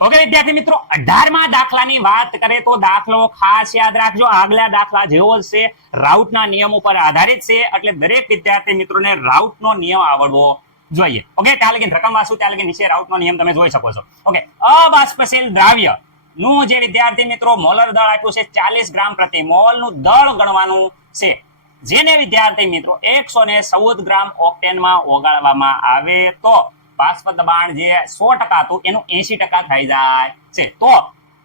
Okay વિદ્યાર્થી મિત્રો 18મા દાખલાની વાત કરે તો દાખલો ખાસ યાદ રાખજો. આગલા દાખલા જેવો જ છે, રાઉટના નિયમો પર આધારિત છે, એટલે દરેક વિદ્યાર્થી મિત્રોને રાઉટનો નિયમ આવડવો જોઈએ. ઓકે, ત્યાં લગીને રકમ વાંચું ત્યાં લગીને નીચે રાઉટનો નિયમ તમે જોઈ શકો છો. ઓકે, અબાષ્પશીલ દ્રાવ્ય નું જે વિદ્યાર્થી મિત્રો મોલર દળ આપ્યું છે 40 ગ્રામ પ્રતિ મોલ નું દળ ગણવાનું છે, જેને વિદ્યાર્થી મિત્રો 114 ગ્રામ ઓક્ટેનમાં ઓગાળવામાં આવે તો બાષ્પ દબાણ જે 100% હતું એનું 80% થઈ જાય છે. તો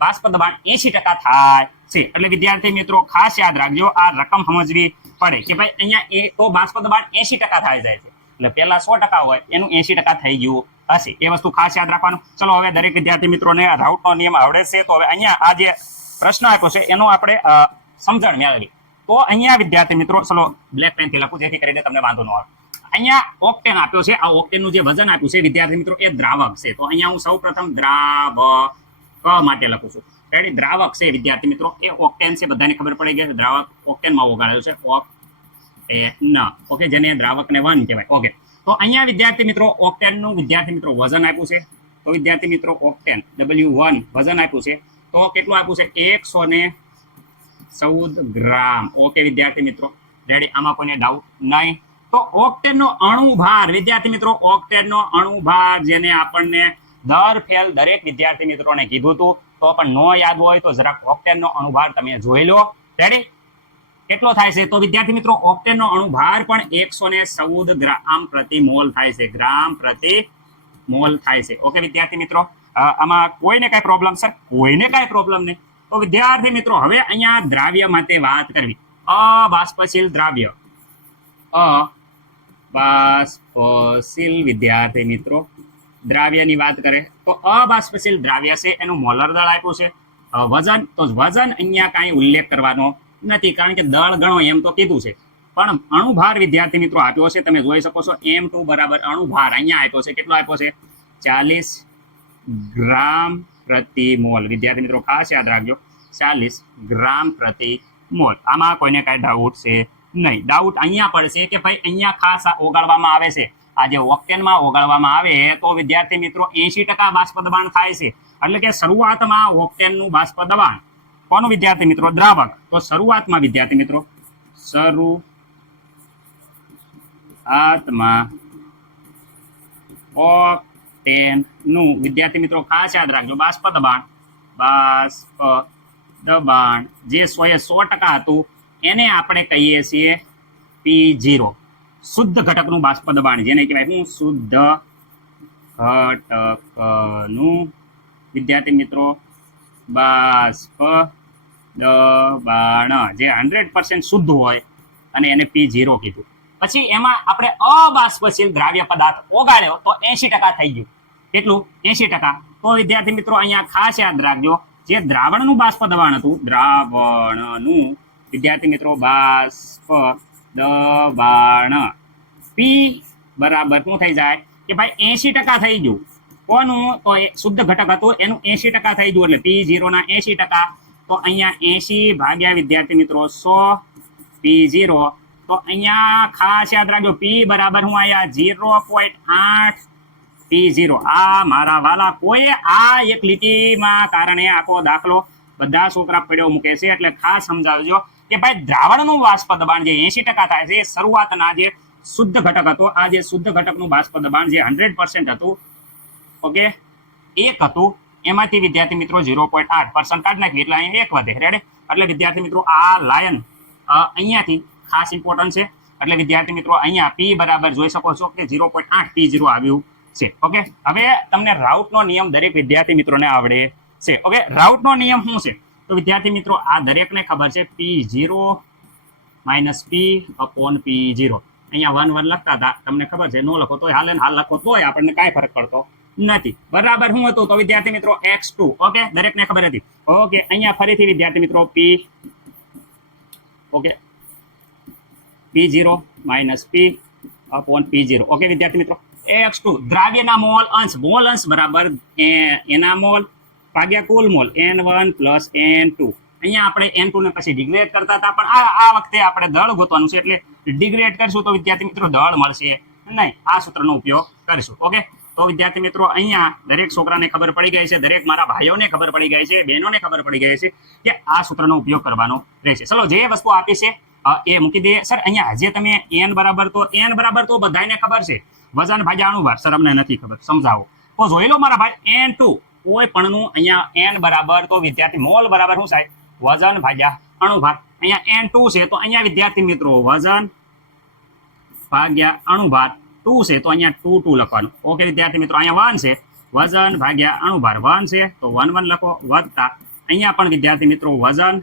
બાષ્પ દબાણ 80% થાય છે. એટલે વિદ્યાર્થી મિત્રો ખાસ યાદ રાખજો, આ રકમ સમજવી પડે કે ભાઈ અહીંયા તો બાષ્પ દબાણ 80% થઈ જાય છે, એટલે પહેલા 100% હોય એનું 80% થઈ ગયું હશે. એ વસ્તુ ખાસ યાદ રાખવાનું. ચલો હવે દરેક વિદ્યાર્થી મિત્રોને રાઉટનો નિયમ આવડે છે, તો હવે અહીંયા આ જે પ્રશ્ન આપ્યો છે એનો આપણે સમજણ મેળવી. તો અહીંયા વિદ્યાર્થી મિત્રો ચલો બ્લેક પેનથી લખું જેથી કરીને તમને વાંધો ન આવે. અહીંયા ઓક્ટેન આપ્યો છે, આ ઓક્ટેનનું જે વજન આપ્યું છે વિદ્યાર્થી મિત્રો એ દ્રાવક છે. તો અહીંયા હું સૌપ્રથમ દ્રાવક માટે લખું છું. રેડી, દ્રાવક છે વિદ્યાર્થી મિત્રો એ ઓક્ટેન છે, બધાને ખબર પડી ગઈ. દ્રાવક ઓક્ટેનમાં ઓગાળેલું છે, ઓક્ટેન. ઓકે, જેને દ્રાવકને 1 કહેવાય. ઓકે, તો અહીંયા વિદ્યાર્થી મિત્રો ઓક્ટેનનું વિદ્યાર્થી મિત્રો વજન આપ્યું છે. તો વિદ્યાર્થી મિત્રો ઓક્ટેન W1 વજન આપ્યું છે, તો કેટલું આપ્યું છે 114 ગ્રામ. ઓકે વિદ્યાર્થી મિત્રો રેડી, આમાં કોઈને ડાઉટ નહીં. તો ઓક્ટેનનો અણુભાર વિદ્યાર્થી મિત્રો, ઓક્ટેનનો અણુભાર જેને આપણને દર ફેલ દરેક વિદ્યાર્થી મિત્રોને કીધું હતું, તો પણ નો યાદ હોય તો જરાક ઓક્ટેનનો અણુભાર તમે જોઈ લો. રેડી, કેટલો થાય છે? તો વિદ્યાર્થી મિત્રો ઓક્ટેનનો અણુભાર પણ 114 ગ્રામ પ્રતિ મોલ થાય છે, ગ્રામ પ્રતિ મોલ થાય છે. ઓકે વિદ્યાર્થી મિત્રો, આમાં કોઈને કઈ પ્રોબ્લેમ સર? કોઈને કઈ પ્રોબ્લેમ નહીં. તો વિદ્યાર્થી મિત્રો હવે અહીંયા દ્રાવ્ય માટે વાત કરવી. અબાષ્પશીલ દ્રાવ્ય, અબાષ્પશીલ વિદ્યાર્થી મિત્રો દ્રાવ્યની વાત કરે તો અબાષ્પશીલ દ્રાવ્ય છે, એનું મોલર દળ આપ્યું છે. વજન, તો વજન અહીંયા કાંઈ ઉલ્લેખ કરવાનો નથી, કારણ કે દળ ગણો એમ તો કીધું છે. પણ અણુભાર વિદ્યાર્થી મિત્રો આપ્યો છે, તમે જોઈ શકો છો M2 બરાબર અણુભાર અહીંયા આપ્યો છે. કેટલો આપ્યો છે? 40 ગ્રામ પ્રતિ મોલ. વિદ્યાર્થી મિત્રો ખાસ યાદ રાખજો, 40 ગ્રામ પ્રતિ મોલ. આમાં કોઈને કાંઈ ડાઉટ છે નહીં. ડાઉટ અહીંયા પડશે કે ભાઈ અહીંયા ખાસ ઓગાળવામાં આવે છે, આ જે ઓક્ટેનમાં ઓગાળવામાં આવે તો વિદ્યાર્થી મિત્રો 80% બાષ્પ દબાણ થાય છે. એટલે કે શરૂઆતમાં ઓક્ટેનનું બાષ્પ દબાણ કોનું વિદ્યાર્થી મિત્રો? દ્રાવક. તો શરૂઆતમાં વિદ્યાર્થી મિત્રો, શરૂઆતમાં ઓક્ટેનનું વિદ્યાર્થી મિત્રો ખાસ યાદ રાખજો બાષ્પ દબાણ જે 100% હતું એને આપણે કહીએ છીએ P0, શુદ્ધ ઘટકનું બાષ્પ દબાણ, જેને કહેવાય હું શુદ્ધ ઘટકનું વિદ્યાર્થી મિત્રો બાષ્પ દબાણ જે 100% શુદ્ધ હોય અને એને P0 કીધું. પછી એમાં આપણે અબાષ્પશીલ દ્રાવ્ય પદાર્થ ઓગાળ્યો તો 80% થઈ ગયું. કેટલું? 80%. તો વિદ્યાર્થી મિત્રો અહીંયા ખાસ યાદ રાખજો, જે દ્રાવણનું બાષ્પ દબાણ હતું, દ્રાવણનું વિદ્યાર્થી મિત્રો બાષ્પ દબાણ P બરાબર શું થઈ જાય કે ભાઈ 80% થઈ ગયું. કોનું? તો શુદ્ધ ઘટક હતું એનું 80% થઈ ગયું, એટલે P0 ના 80%. તો અહીંયા 80 ભાગ્યા વિદ્યાર્થી મિત્રો 100 P0. તો અહીંયા ખાસ યાદ રાખજો P બરાબર હું અહીંયા 0.8 P0. આ મારા વાલા કોઈ આ એક લીટીમાં કારણે આખો દાખલો બધા છોકરા પડ્યો મૂકે છે, એટલે ખાસ સમજાવજો કે ભાઈ દ્રાવણનું બાષ્પ દબાણ જે 80% થાય છે, શરૂઆતના જે શુદ્ધ ઘટક હતો, આ જે શુદ્ધ ઘટકનું બાષ્પ દબાણ જે 100% હતું, ઓકે 1 હતું, એમાંથી વિદ્યાર્થી મિત્રો 0.8% કાઢી નાખી એટલે અહીંયા 1 વધે. રેડી, એટલે વિદ્યાર્થી મિત્રો આ લાયન અહીંયાથી ખાસ ઇમ્પોર્ટન્ટ છે. એટલે વિદ્યાર્થી મિત્રો અહીંયા P બરાબર જોઈ શકો છો કે 0.8 P0 આવ્યું છે. ઓકે, હવે તમને રાઉટનો નિયમ દરેક વિદ્યાર્થી મિત્રોને આવડે છે. ઓકે, રાઉટનો નિયમ શું છે? તો વિદ્યાર્થી મિત્રો આ દરેકને ખબર છે, P0 - P/P0. અહીંયા 1 લખતા હતા, તમને ખબર છે, નો લખો તોય હાલે, હાલ લખો તોય આપણને કાંઈ ફરક પડતો નથી. બરાબર શું હતું? તો વિદ્યાર્થી મિત્રો x2. ઓકે, દરેકને ખબર હતી. ઓકે, અહીંયા ફરીથી વિદ્યાર્થી મિત્રો P, okay P0 - P/P0. Okay વિદ્યાર્થી મિત્રો x2 દ્રાવ્યના મોલ અંશ બરાબર એના મોલ ભાગ્યા કુલ મોલ N1 + N2. અહીંયા આપણે N2 ને પછી ડિગ્રેડ કરતા હતા, પણ આ વખતે આપણે દળ ગોતવાનું છે, એટલે ડિગ્રેડ કરશું તો વિદ્યાર્થી મિત્રો દળ મળશે નહીં. આ સૂત્રનો ઉપયોગ કરીશું. ઓકે, તો વિદ્યાર્થી મિત્રો અહીંયા દરેક છોકરાને ખબર પડી ગઈ છે, દરેક મારા ભાઈઓને ખબર પડી ગઈ છે, બહેનોને ખબર પડી ગઈ છે કે આ સૂત્રનો ઉપયોગ કરવાનો રહેશે. ચલો જે વસ્તુ આપી છે એ મૂકી દઈએ. સર અહીંયા જે તમે n બરાબર તો બધાને ખબર છે, વજન ભાગ્યા અણુભાર. સર અમને નથી ખબર, સમજાવો. તો જોઈ લો મારા ભાઈ n2 કોઈ પણનું અહીંયા n બરાબર તો વિદ્યાર્થી મોલ બરાબર શું થાય? વજન ભાગ્યા અણુભાર. અહીંયા n2 છે તો અહીંયા વિદ્યાર્થી મિત્રો વજન ભાગ્યા અણુભાર 2 છે તો અહીંયા 2 લખવાનું. ઓકે વિદ્યાર્થી મિત્રો, અહીંયા 1 છે, વજન ભાગ્યા અણુભાર 1 છે તો 1 લખો, વત્તા અહીંયા પણ વિદ્યાર્થી મિત્રો વજન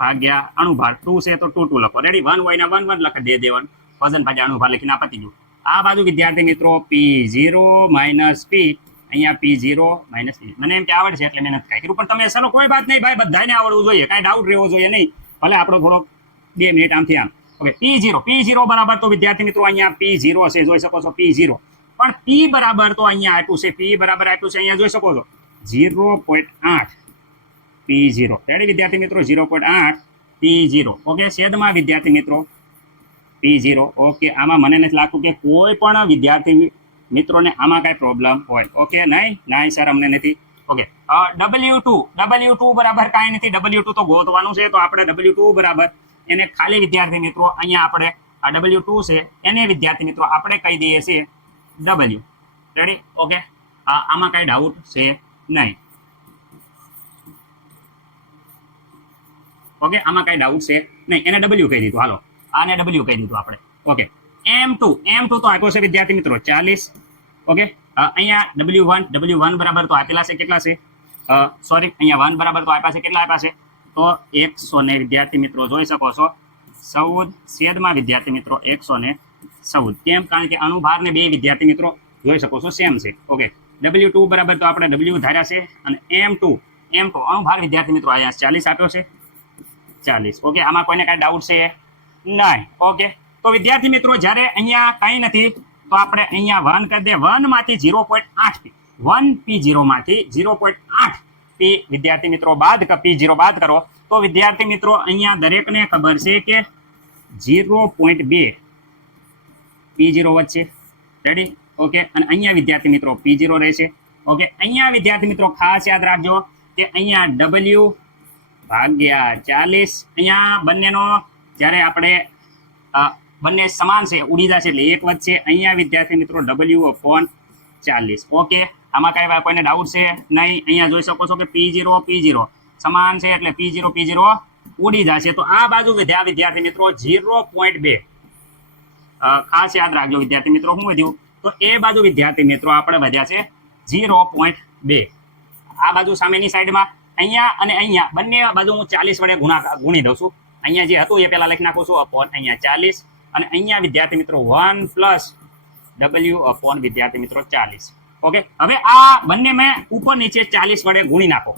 ભાગ્યા અણુભાર 2 છે તો 2 લખો. રેડી? 1 હોય ને 1 લખી દે દેવાનું, વજન ભાગ્યા અણુભાર લખીને આપી ગયું. આ બાજુ વિદ્યાર્થી મિત્રો P0 માઇનસ P, અહીંયા P0 માઇનસ P. મને એમ કે આવડશે એટલે મહેનત કાંઈ કર્યું, પણ તમે ચલો કોઈ વાત નહીં ભાઈ, બધાને આવડવું જોઈએ, કાંઈ ડાઉટ રહેવો જોઈએ નહીં. ભલે આપણો થોડોક 2 મિનિટ આમથી આમ. ઓકે, P0 બરાબર તો વિદ્યાર્થી મિત્રો અહીંયા P0 છે, જોઈ શકો છો P0. પણ P બરાબર તો અહીંયા આપ્યું છે, P બરાબર આપ્યું છે અહીંયા જોઈ શકો છો 0.8 P0. રેડી વિદ્યાર્થી મિત્રો? 0.8 P0. ઓકે, છેદમાં વિદ્યાર્થી મિત્રો P0. ઓકે, આમાં મને નથી લાગતું કે કોઈ પણ વિદ્યાર્થી મિત્રોને આમાં કાંઈ પ્રોબ્લેમ હોય. ઓકે, નહીં સર અમને નથી. ઓકે, W2 બરાબર કાંઈ નથી, W2 તો ગોતવાનું છે. તો આપણે W2 બરાબર એને ખાલી વિદ્યાર્થી મિત્રો અહીંયા આપણે આ W2 છે એને વિદ્યાર્થી મિત્રો આપણે કહી દઈએ છીએ W. રેડી? ઓકે, આમાં કાંઈ ડાઉટ છે નહીં. ઓકે, આમાં કાંઈ ડાઉટ છે નહીં, એને W કહી દીધું. હાલો, આને W કહી દીધું આપણે. ઓકે, M2 તો આપ્યો છે વિદ્યાર્થી મિત્રો 40. ઓકે, અહીંયા W1 બરાબર તો આપેલા છે, કેટલા છે? સોરી, અહીંયા 1 બરાબર તો આપ્યા છે, કેટલા આપ્યા છે? તો 100 ને વિદ્યાર્થી મિત્રો જોઈ શકો છો 14 છેદમાં વિદ્યાર્થી મિત્રો 114. કેમ? કારણ કે અણુભાર ને બે વિદ્યાર્થી મિત્રો જોઈ શકો છો સેમ છે. ઓકે, W2 બરાબર તો આપણે W ધાર્યા છે, અને M2 અણુભાર વિદ્યાર્થી મિત્રો અહીંયા 40 આપ્યો છે, 40. ઓકે, આમાં કોઈને કાંઈ ડાઉટ છે નહીં. ઓકે, તો વિદ્યાર્થી મિત્રો જ્યારે અહીંયા કંઈ નથી તો આપણે અહીંયા 1 કરી દે. 1 માંથી 0.8 P0 માંથી 0.8 P વિદ્યાર્થી મિત્રો P0 બાદ કરો તો વિદ્યાર્થી મિત્રો અહીંયા દરેકને ખબર છે કે 0.2 P0 વચ્ચે. રેડી? ઓકે, અને અહીંયા વિદ્યાર્થી મિત્રો P0 રહેશે. ઓકે, અહીંયા વિદ્યાર્થી મિત્રો ખાસ યાદ રાખજો કે અહીંયા W ભાગ્યા 40, અહીંયા બંનેનો જ્યારે આપણે બંને સમાન છે, ઉડી જશે એટલે એક વચ્ચે. અહીંયા વિદ્યાર્થી મિત્રો W/40. ઓકે, આમાં કાંઈ કોઈને ડાઉટ છે નહીં. અહીંયા જોઈ શકો છો કે P0 સમાન છે એટલે P0 ઉડી જશે. તો આ બાજુ વધ્યા વિદ્યાર્થી મિત્રો 0.2. ખાસ યાદ રાખજો વિદ્યાર્થી મિત્રો, શું વધ્યું? તો એ બાજુ વિદ્યાર્થી મિત્રો આપણે વધ્યા છે 0.2. આ બાજુ સામેની સાઈડમાં અહીંયા અને અહીંયા બંને બાજુ હું 40 વડે ગુણી દઉં છું. અહીંયા જે હતું એ પહેલા લખી નાખું છું અપોન અહીંયા 40, અને અહીંયા વિદ્યાર્થી મિત્રો 1 પ્લસ W અપોન વિદ્યાર્થી મિત્રો 40. ઓકે, હવે આ બંને મેં ઉપર નીચે 40 વડે ગુણી નાખો.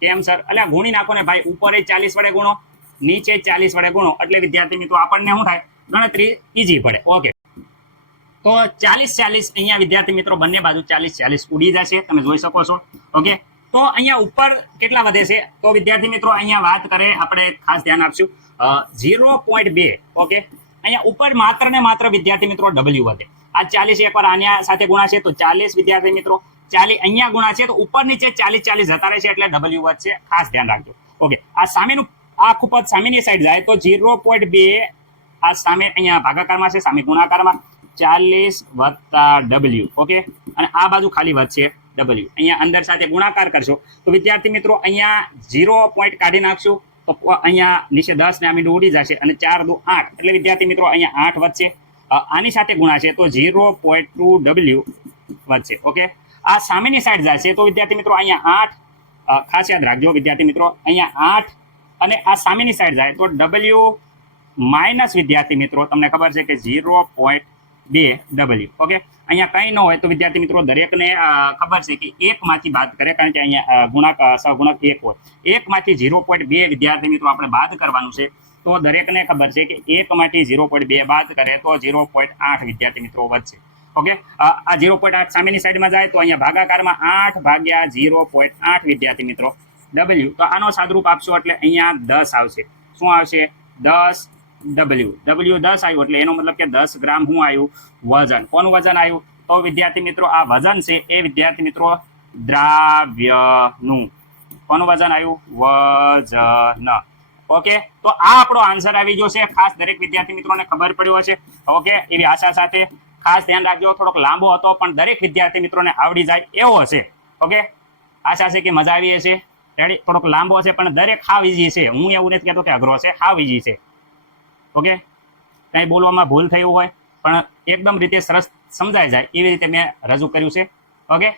કેમ સર? એટલે ગુણી નાખો ને ભાઈ, ઉપર 40 વડે ગુણો, નીચે 40 વડે ગુણો, એટલે વિદ્યાર્થી મિત્રો આપણને શું થાય? ગણતરી ઈઝી પડે. ઓકે, તો 40 અહીંયા વિદ્યાર્થી મિત્રો બંને બાજુ 40 ઉડી જશે, તમે જોઈ શકો છો. ઓકે, તો અહીંયા ઉપર કેટલા વધે છે? તો વિદ્યાર્થી મિત્રો અહીંયા વાત કરે આપણે ખાસ ધ્યાન આપશું 0.2. ઓકે, અહીંયા ઉપર માત્ર ને માત્ર વિદ્યાર્થી મિત્રો W વધે. આ 40 એકવાર આના સાથે ગુણાશે તો 40 વિદ્યાર્થી મિત્રો 40 અહીંયા ગુણાશે તો ઉપર નીચે 40 જતા રહેશે એટલે W વધશે. ખાસ ધ્યાન રાખજો. ઓકે, આ સામેનું આખું પદ સામેની સાઈડ જાય તો 0.2 આ સામે અહીંયા ભાગાકારમાં છે, સામે ગુણાકારમાં 40 વત્તા W. ઓકે, અને આ બાજુ ખાલી વધશે W. અહીંયા અંદર સાથે ગુણાકાર કરશો તો વિદ્યાર્થી મિત્રો અહીંયા 0 પોઈન્ટ કાઢી નાખશું તો અહીંયા નીચે 10 ને આ મીંડું ઉડી જશે, અને 4 દુ 8 એટલે વિદ્યાર્થી મિત્રો અહીંયા 8 વધશે. આની સાથે ગુણાશે તો 0.2 W વધશે. ઓકે, આ સામેની સાઈડ જશે તો વિદ્યાર્થી મિત્રો અહીંયા 8, ખાસ યાદ રાખજો વિદ્યાર્થી મિત્રો, અહીંયા 8, અને આ સામેની સાઈડ જાય તો W માઇનસ વિદ્યાર્થી મિત્રો તમને ખબર છે કે 0.2 W. ઓકે, અહીંયા કંઈ ન હોય તો વિદ્યાર્થી મિત્રો દરેકને ખબર છે કે 1 માંથી બાદ કરે, કારણ કે અહીંયા સહગુણક 1 હોય. 1 માંથી 0.2 વિદ્યાર્થી મિત્રો આપણે બાદ કરવાનું છે. તો દરેકને ખબર છે કે 1 માંથી 0.2 બાદ કરે તો 0.8 વિદ્યાર્થી મિત્રો વધશે. ઓકે, આ 0.8 સામેની સાઈડમાં જાય તો અહીંયા ભાગાકારમાં 8 ભાગ્યા 0.8 વિદ્યાર્થી મિત્રો W. તો આનો સાદરૂપ આપશો એટલે અહીંયા 10 આવશે. શું આવશે? 10 W. W 10 આવ્યું એટલે એનો મતલબ કે 10 ગ્રામ શું આવ્યું? વજન. કોનું વજન આવ્યું? તો વિદ્યાર્થી મિત્રો આ વજન છે એ વિદ્યાર્થી મિત્રો દ્રાવ્યનું. કોનું વજન આવ્યું? વજન. ઓકે, તો આ આપણો આન્સર આવી ગયો છે. ખાસ દરેક વિદ્યાર્થી મિત્રોને ખબર પડ્યો હશે. ઓકે, એવી આશા સાથે ખાસ ધ્યાન રાખજો. થોડોક લાંબો હતો પણ દરેક વિદ્યાર્થી મિત્રોને આવડી જાય એવો હશે. ઓકે, આશા છે કે મજા આવી હશે. રેડી? થોડોક લાંબો છે પણ દરેક હાવ ઈઝી છે. હું એવું નથી કહેતો કે અઘરો છે, હાવ ઈઝી છે. ઓકે, કંઈ બોલવામાં ભૂલ થયું હોય પણ એકદમ રીતે સરસ સમજાઈ જાય એવી રીતે મેં રજૂ કર્યું છે. ઓકે.